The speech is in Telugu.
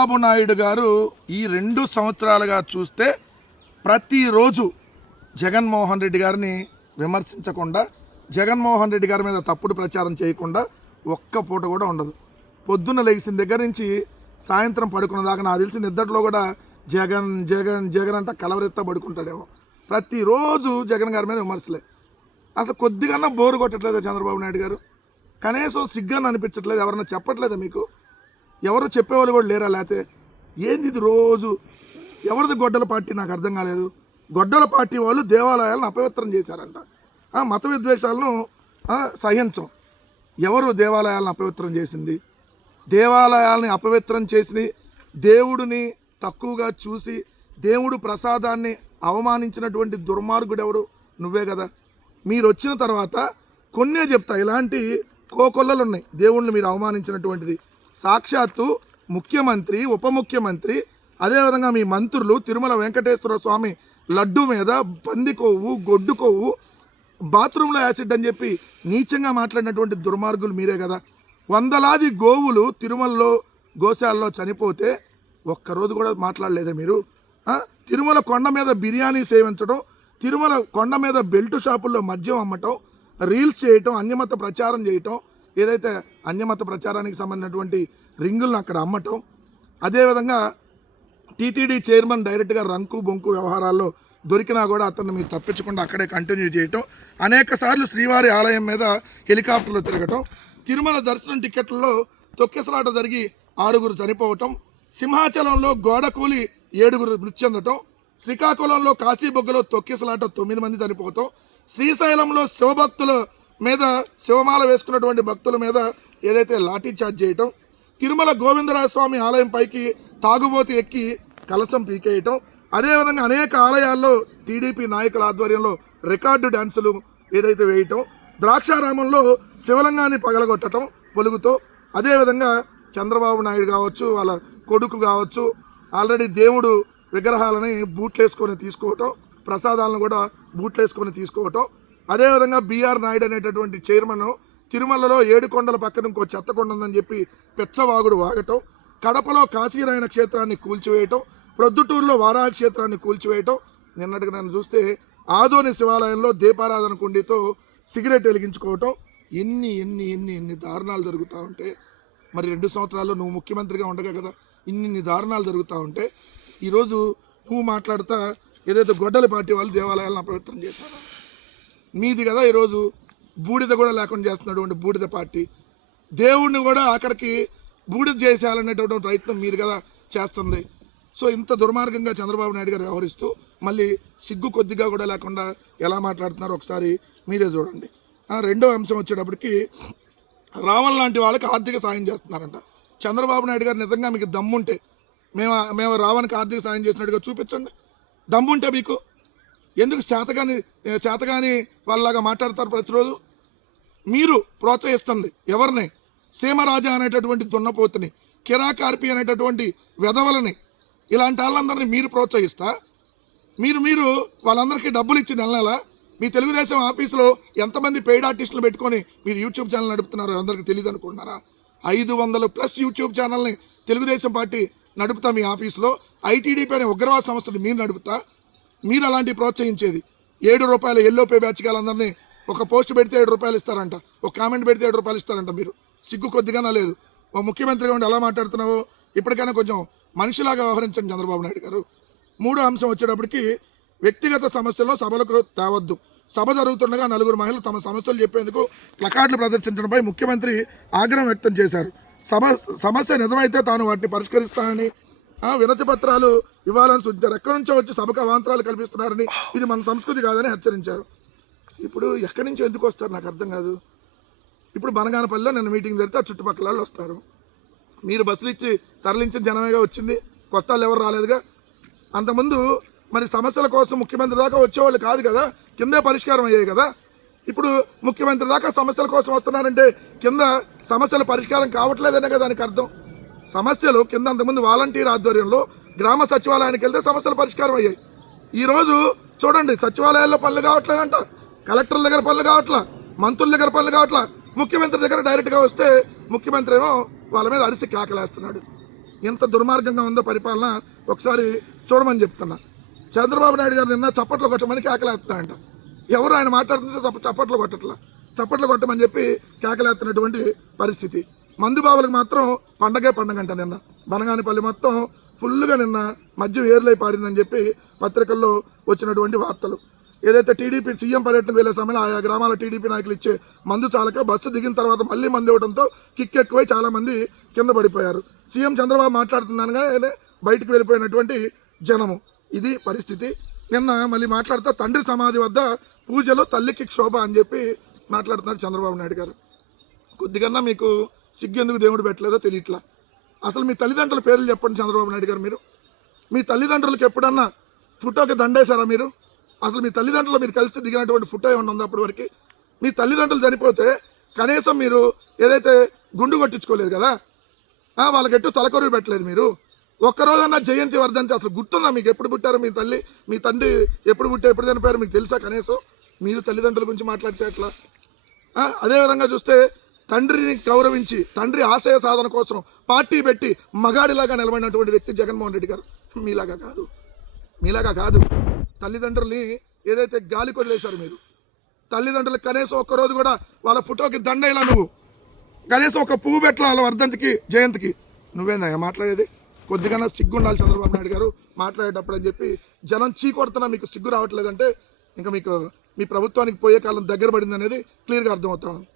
చంద్రబాబు నాయుడు గారు ఈ 2 సంవత్సరాలుగా చూస్తే ప్రతిరోజు జగన్మోహన్ రెడ్డి గారిని విమర్శించకుండా, జగన్మోహన్ రెడ్డి గారి మీద తప్పుడు ప్రచారం చేయకుండా ఒక్క పూట కూడా ఉండదు. పొద్దున్న లెగిసిన దగ్గర నుంచి సాయంత్రం పడుకున్న దాకా నాకు తెలిసి నిద్రలో కూడా జగన్ జగన్ జగన్ అంట కలవరెత్తా పడుకుంటాడేమో. ప్రతిరోజు జగన్ గారి మీద విమర్శలే. అసలు కొద్దిగా బోరు కొట్టట్లేదు చంద్రబాబు నాయుడు గారు? కనీసం సిగ్గాన్ని అనిపించట్లేదు? ఎవరన్నా చెప్పట్లేదా మీకు? ఎవరు చెప్పేవాళ్ళు కూడా లేరా? లేకపోతే ఏంది ఇది రోజు? ఎవరిది గొడ్డల పార్టీ? నాకు అర్థం కాలేదు. గొడ్డల పార్టీ వాళ్ళు దేవాలయాలను అపవిత్రం చేశారంట. మత విద్వేషాలను సహించం. ఎవరు దేవాలయాలను అపవిత్రం చేసింది? దేవాలయాలని అపవిత్రం చేసి దేవుడిని తక్కువగా చూసి దేవుడు ప్రసాదాన్ని అవమానించినటువంటి దుర్మార్గుడు ఎవడు? నువ్వే కదా. మీరు వచ్చిన తర్వాత కొన్నే చెప్తా, ఇలాంటి కోకొల్లలు ఉన్నాయి దేవుణ్ణి మీరు అవమానించినటువంటిది. సాక్షాత్తు ముఖ్యమంత్రి, ఉప ముఖ్యమంత్రి, అదేవిధంగా మీ మంత్రులు తిరుమల వెంకటేశ్వర స్వామి లడ్డు మీద పంది కొవ్వు, గొడ్డు కొవ్వు, బాత్రూంలో యాసిడ్ అని చెప్పి నీచంగా మాట్లాడినటువంటి దుర్మార్గులు మీరే కదా. వందలాది గోవులు తిరుమలలో గోశాలలో చనిపోతే ఒక్కరోజు కూడా మాట్లాడలేదే మీరు? తిరుమల కొండ మీద బిర్యానీ సేవించడం, తిరుమల కొండ మీద బెల్ట్ షాపుల్లో మద్యం అమ్మటం, రీల్స్ చేయటం, అన్యమత ప్రచారం చేయటం, ఏదైతే అన్యమత ప్రచారానికి సంబంధించినటువంటి రింగులను అక్కడ అమ్మటం, అదేవిధంగా టీటీడీ చైర్మన్ డైరెక్ట్గా రంకు బొంకు వ్యవహారాల్లో దొరికినా కూడా అతన్ని మీరు తప్పించకుండా అక్కడే కంటిన్యూ చేయటం, అనేక సార్లు శ్రీవారి ఆలయం మీద హెలికాప్టర్లో తిరగటం, తిరుమల దర్శనం టికెట్లలో తొక్కిసలాట జరిగి 6 చనిపోవటం, సింహాచలంలో గోడ కూలి 7 మృతి చెందటం, శ్రీకాకుళంలో కాశీబొగ్గలో తొక్కిసలాట 9 మంది చనిపోవటం, శ్రీశైలంలో శివభక్తుల మీద శివమాల వేసుకున్నటువంటి భక్తుల మీద ఏదైతే లాఠీ చార్జ్ చేయటం, తిరుమల గోవిందరాజస్వామి ఆలయం పైకి తాగుబోతు ఎక్కి కలశం పీకేయటం, అదేవిధంగా అనేక ఆలయాల్లో టీడీపీ నాయకుల ఆధ్వర్యంలో రికార్డు డ్యాన్సులు ఏదైతే వేయటం, ద్రాక్షారామంలో శివలింగాన్ని పగలగొట్టడం పొలుగుతో, అదేవిధంగా చంద్రబాబు నాయుడు కావచ్చు, వాళ్ళ కొడుకు కావచ్చు, ఆల్రెడీ దేవుడు విగ్రహాలని బూట్లేసుకొని తీసుకోవటం, ప్రసాదాలను కూడా బూట్లేసుకొని తీసుకోవటం, అదేవిధంగా బీఆర్ నాయుడు అనేటటువంటి చైర్మన్ తిరుమలలో 7 కొండల పక్కన ఇంకో చెత్త కొండ ఉందని చెప్పి పెచ్చవాగుడు వాగటం, కడపలో కాశీరాయణ క్షేత్రాన్ని కూల్చివేయటం, ప్రొద్దుటూరులో వారాహ క్షేత్రాన్ని కూల్చివేయటం, నిన్నటికి నన్ను చూస్తే ఆదోని శివాలయంలో దీపారాధన కుండీతో సిగరెట్ వెలిగించుకోవటం, ఎన్ని దారుణాలు జరుగుతూ ఉంటే, మరి 2 సంవత్సరాల్లో నువ్వు ముఖ్యమంత్రిగా ఉండగా కదా ఇన్ని దారుణాలు జరుగుతూ ఉంటే, ఈరోజు నువ్వు మాట్లాడుతా ఏదైతే గొడ్డల పార్టీ వాళ్ళు దేవాలయాలను అపవిత్రం చేశారు, మీది కదా ఈరోజు బూడిద కూడా లేకుండా చేస్తున్నటువంటి బూడిద పార్టీ, దేవుడిని కూడా ఆఖరికి బూడిద చేసేయాలనేటువంటి ప్రయత్నం మీరు కదా చేస్తుంది. సో ఇంత దుర్మార్గంగా చంద్రబాబు నాయుడు గారు వ్యవహరిస్తూ మళ్ళీ సిగ్గు కొద్దిగా కూడా లేకుండా ఎలా మాట్లాడుతున్నారో ఒకసారి మీరే చూడండి. రెండో అంశం వచ్చేటప్పటికి రావణ్ లాంటి వాళ్ళకి ఆర్థిక సాయం చేస్తున్నారంట. చంద్రబాబు నాయుడు గారు నిజంగా మీకు దమ్ముంటే మేము రావణ్కి ఆర్థిక సాయం చేసినట్టుగా చూపించండి. దమ్ముంటే మీకు ఎందుకు చేతగాని వాళ్ళలాగా మాట్లాడతారు ప్రతిరోజు? మీరు ప్రోత్సహిస్తుంది ఎవరిని? సీమరాజా అనేటటువంటి దున్నపోతుని, కిరాకార్పి అనేటటువంటి వెధవలని, ఇలాంటి వాళ్ళందరినీ మీరు ప్రోత్సహిస్తా మీరు వాళ్ళందరికీ డబ్బులు ఇచ్చి నెల మీ తెలుగుదేశం ఆఫీసులో ఎంతమంది పెయిడ్ ఆర్టిస్టులు పెట్టుకొని మీరు యూట్యూబ్ ఛానల్ నడుపుతున్నారో అందరికీ తెలియదు అనుకుంటున్నారా? 500+ యూట్యూబ్ ఛానల్ని తెలుగుదేశం పార్టీ నడుపుతా మీ ఆఫీసులో. ఐటీడీపీ అనే ఉగ్రవాద సంస్థలు మీరు నడుపుతా. మీరు అలాంటివి ప్రోత్సహించేది. 7 రూపాయలు ఎల్లో పే బ్యాచ్ వాళ్ళందరినీ ఒక పోస్ట్ పెడితే 7 రూపాయలు ఇస్తారంట, ఒక కామెంట్ పెడితే 7 రూపాయలు ఇస్తారంట. మీరు సిగ్గు కొద్దిగానే లేదు. ఒక ముఖ్యమంత్రిగా ఉండి ఎలా మాట్లాడుతున్నావో ఇప్పటికైనా కొంచెం మనిషిలాగా వ్యవహరించండి చంద్రబాబు నాయుడు గారు. 3వ అంశం వచ్చేటప్పటికి వ్యక్తిగత సమస్యల్లో సభలకు తేవద్దు. సభ జరుగుతుండగా 4 మహిళలు తమ సమస్యలు చెప్పేందుకు ప్లకార్డులు ప్రదర్శించడంపై ముఖ్యమంత్రి ఆగ్రహం వ్యక్తం చేశారు. సమస్య నిజమైతే తాను వాటిని పరిష్కరిస్తానని, వినతి పత్రాలు ఇవ్వాలని సూచించారు. ఎక్కడి నుంచో వచ్చి సభకు అవాంతరాలు కల్పిస్తున్నారని, ఇది మన సంస్కృతి కాదని హెచ్చరించారు. ఇప్పుడు ఎక్కడి నుంచో ఎందుకు వస్తారు నాకు అర్థం కాదు. ఇప్పుడు బనగానపల్లిలో నిన్న మీటింగ్ జరిగితే ఆ చుట్టుపక్కల వాళ్ళు వస్తారు. మీరు బస్సులు ఇచ్చి తరలించిన జనమేగా వచ్చింది, కొత్త వాళ్ళు ఎవరు రాలేదుగా. అంతకుముందు మరి సమస్యల కోసం ముఖ్యమంత్రి దాకా వచ్చేవాళ్ళు కాదు కదా, కిందే పరిష్కారం అయ్యాయి కదా. ఇప్పుడు ముఖ్యమంత్రి దాకా సమస్యల కోసం వస్తున్నారంటే కింద సమస్యల పరిష్కారం కావట్లేదనే కదా దానికి అర్థం. సమస్యలు కింద అంతకుముందు వాలంటీర్ ఆధ్వర్యంలో గ్రామ సచివాలయానికి వెళ్తే సమస్యలు పరిష్కారం అయ్యాయి. ఈరోజు చూడండి, సచివాలయాల్లో పనులు కావట్లేదంట, కలెక్టర్ల దగ్గర పనులు కావట్లా, మంత్రుల దగ్గర పనులు కావట్లా. ముఖ్యమంత్రి దగ్గర డైరెక్ట్గా వస్తే ముఖ్యమంత్రి ఏమో వాళ్ళ మీద అరిసి కేకలేస్తున్నాడు. ఎంత దుర్మార్గంగా ఉందో పరిపాలన ఒకసారి చూడమని చెప్తున్నా. చంద్రబాబు నాయుడు గారు నిన్న చప్పట్లు కొట్టమని కేకలేస్తున్నాయంట. ఎవరు ఆయన మాట్లాడుతుంటే చప్పట్లు కొట్టట్లా, చప్పట్లు కొట్టమని చెప్పి కేకలేస్తున్నటువంటి పరిస్థితి. మందుబాబులకు మాత్రం పండగే పండగంట. నిన్న బనగానిపల్లి మొత్తం ఫుల్గా నిన్న మద్యం ఏర్లై పారిందని చెప్పి పత్రికల్లో వచ్చినటువంటి వార్తలు. ఏదైతే టీడీపీ సీఎం పర్యటనకు వెళ్ళే సమయంలో ఆయా గ్రామాల టీడీపీ నాయకులు ఇచ్చే మందు చాలక బస్సు దిగిన తర్వాత మళ్ళీ మందు ఇవ్వడంతో కిక్ ఎక్కువై చాలామంది కింద పడిపోయారు. సీఎం చంద్రబాబు మాట్లాడుతున్నానుగానే బయటకు వెళ్ళిపోయినటువంటి జనము. ఇది పరిస్థితి. నిన్న మళ్ళీ మాట్లాడుతూ తండ్రి సమాధి వద్ద పూజలో తల్లికి క్షోభ అని చెప్పి మాట్లాడుతున్నారు చంద్రబాబు నాయుడు గారు. కొద్దిగన్నా మీకు సిగ్గెందుకు దేవుడు పెట్టలేదో తెలియట్లా. అసలు మీ తల్లిదండ్రుల పేర్లు చెప్పండి చంద్రబాబు నాయుడు గారు. మీరు మీ తల్లిదండ్రులకు ఎప్పుడన్నా ఫోటోకి దండేశారా మీరు? అసలు మీ తల్లిదండ్రులు మీరు కలిసి దిగినటువంటి ఫోటో ఏమన్నా ఉందా అప్పటి వరకు? మీ తల్లిదండ్రులు చనిపోతే కనీసం మీరు ఏదైతే గుండు కొట్టించుకోలేదు కదా, వాళ్ళకి ఎట్టు తలకొరువు పెట్టలేదు మీరు. ఒక్కరోజన్నా జయంతి వర్ధంతి అసలు గుర్తుందా మీకు? ఎప్పుడు పుట్టారు మీ తల్లి మీ తండ్రి, ఎప్పుడు పుట్టారు ఎప్పుడు చనిపోయారు మీకు తెలుసా? కనీసం మీరు తల్లిదండ్రుల గురించి మాట్లాడితే ఎట్లా? అదేవిధంగా చూస్తే తండ్రిని గౌరవించి తండ్రి ఆశయ సాధన కోసం పార్టీ పెట్టి మగాడిలాగా నిలబడినటువంటి వ్యక్తి జగన్మోహన్ రెడ్డి గారు. మీలాగా కాదు. తల్లిదండ్రుల్ని ఏదైతే గాలి కొదిలేశారు మీరు, తల్లిదండ్రులకు కనీసం ఒక్కరోజు కూడా వాళ్ళ ఫోటోకి దండేలా, నువ్వు కనీసం ఒక పువ్వు పెట్టాల వాళ్ళ వర్ధంతికి జయంతికి. నువ్వేందా మాట్లాడేది? కొద్దిగా సిగ్గు ఉండాలి చంద్రబాబు నాయుడు గారు మాట్లాడేటప్పుడు అని చెప్పి జనం చీకొడుతున్నా మీకు సిగ్గు రావట్లేదంటే ఇంకా మీకు మీ ప్రభుత్వానికి పోయే కాలం దగ్గర పడింది అనేది క్లియర్గా అర్థమవుతా ఉంది.